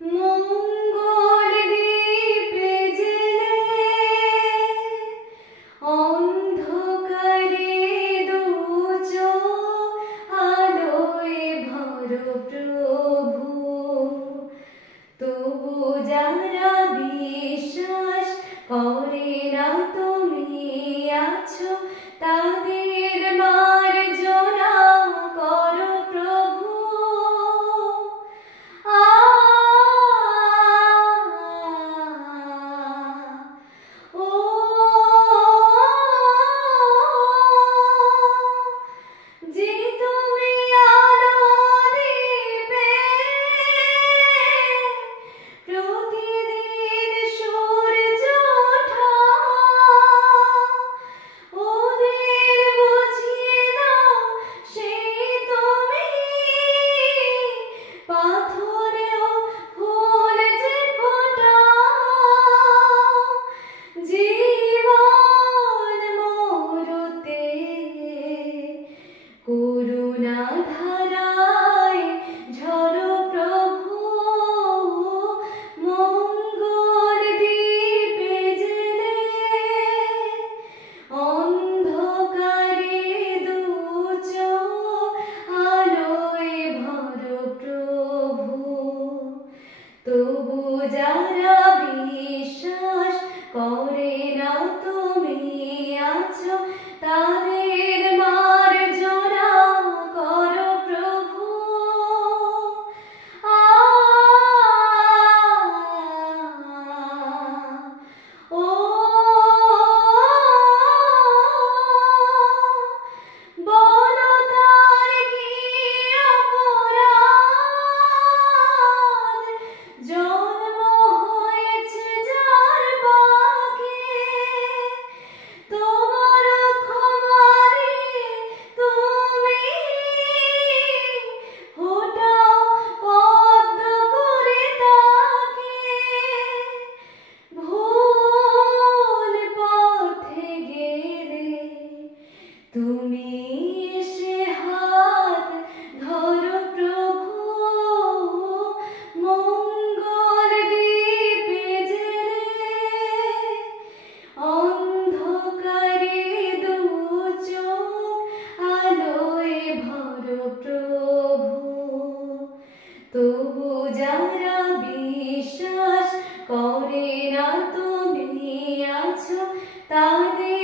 মঙ্গল দ্বীপে জেলে অন্ধকারে দু চোখ আলোয় ভরো প্রভু, তবু যারা বিশ্বাস করে না তুমি আছো, তাদের মার্জনা করো প্রভু। যে তুমি আলো দিবে, প্রতিদিন সূর্য ওঠা, ওদের বুঝিয়ে দাও সেই তুমি, পাথরেও ফুল যে ফোটাও, জীবন মরতে করুণা ধারায় ঝরো প্রভু। মঙ্গল দ্বীপে জেলে অন্ধকারে দু চোখ আলোয় ভরো প্রভু, তবু যারা বিশ্বাস করে না তুমি আছো, তাদের মার্জনা করো প্রভু। বলো তার কি অপরাধ, জন্ম হয়েছে যার পাখি, তোমার ক্ষমারে তুমি ফোটাও পদ্ম করে তাকে, ভুল পথে গেলে তুমি এসে হাত ধরো প্রভু। মঙ্গল দ্বীপে জেলে অন্ধকারে দু চোখ আলোয় ভরো প্রভু, তবু যারা বিশ্বাস করে না তুমি আছো, তাদের